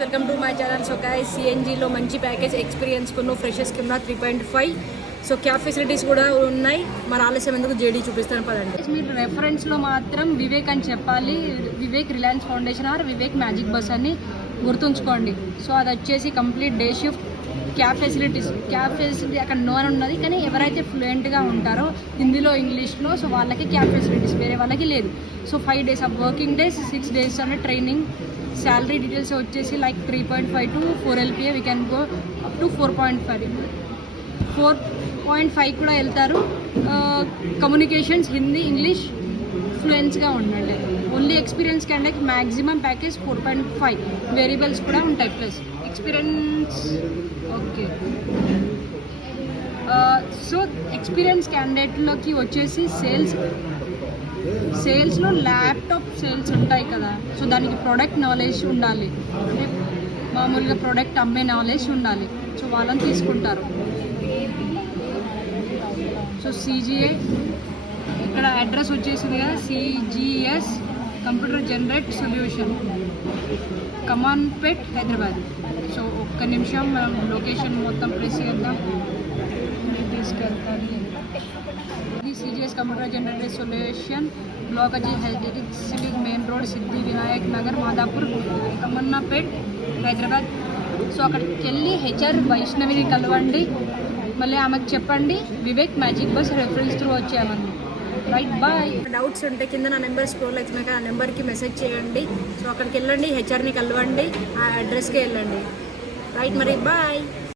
Welcome to my channel. So guys, సిఎన్జిలో మంచి package experience కొన్న ఫ్రెషర్స్కి ఉన్న 3.5. సో క్యాబ్ ఫెసిలిటీస్ కూడా ఉన్నాయి. మరి ఆలస్యం ఎందుకు జేడీ చూపిస్తాను పదండి. మీరు రెఫరెన్స్లో మాత్రం వివేక్ అని చెప్పాలి. Vivek Reliance Foundation or Vivek magic Bus అని గుర్తుంచుకోండి. సో అది వచ్చేసి complete day shift. Cab facility అక్కడ నో అని ఉన్నది, కానీ ఎవరైతే ఫ్లూయెంట్గా ఉంటారో హిందీలో ఇంగ్లీష్లో సో వాళ్ళకి క్యాబ్ ఫెసిలిటీస్, వేరే వాళ్ళకి లేదు. So 5 days of working days, 6 days అనే ట్రైనింగ్. శాలరీ డీటెయిల్స్ వచ్చేసి like 3.5 to 4 LPA. We can go up to 4.5 కూడా వెళ్తారు. కమ్యూనికేషన్స్ హిందీ ఇంగ్లీష్ ఫ్లూయెన్స్గా ఉండండి. Only experience candidate maximum package 4.5. Variables కూడా ఉంటాయి plus experience. Okay, so experience క్యాండిడేట్లోకి వచ్చేసి సేల్స్లో ల్యాప్టాప్ సేల్స్ ఉంటాయి కదా, సో దానికి ప్రోడక్ట్ నాలెడ్జ్ ఉండాలి. అంటే మామూలుగా ప్రోడక్ట్ అమ్మే నాలెడ్జ్ ఉండాలి. సో వాళ్ళని తీసుకుంటారు. సో సిజిఏ ఇక్కడ అడ్రస్ వచ్చేసింది కదా, CGS computer generate solution, Kamanpet, Hyderabad. So ఒక్క నిమిషం మనం లొకేషన్ మొత్తం ప్రెస్ చేద్దాం. తీసుకెళ్తాను. ఇది CGS computer generate solution, block వచ్చి health civic main road, Siddhi Vinayak Nagar, Madhapur, Kamannapet, Hyderabad. So అక్కడికి వెళ్ళి హెచ్ఆర్ వైష్ణవిని కలవండి. మళ్ళీ ఆమెకు చెప్పండి Vivek magic bus reference through వచ్చామని. Right, bye. డౌట్స్ ఉంటే కింద నా నెంబర్ స్క్రోల్ అవుతున్నాక ఆ నెంబర్కి మెసేజ్ చేయండి. సో అక్కడికి వెళ్ళండి, హెచ్ఆర్ని కలవండి, ఆ అడ్రస్కి వెళ్ళండి. రైట్, మరి బాయ్.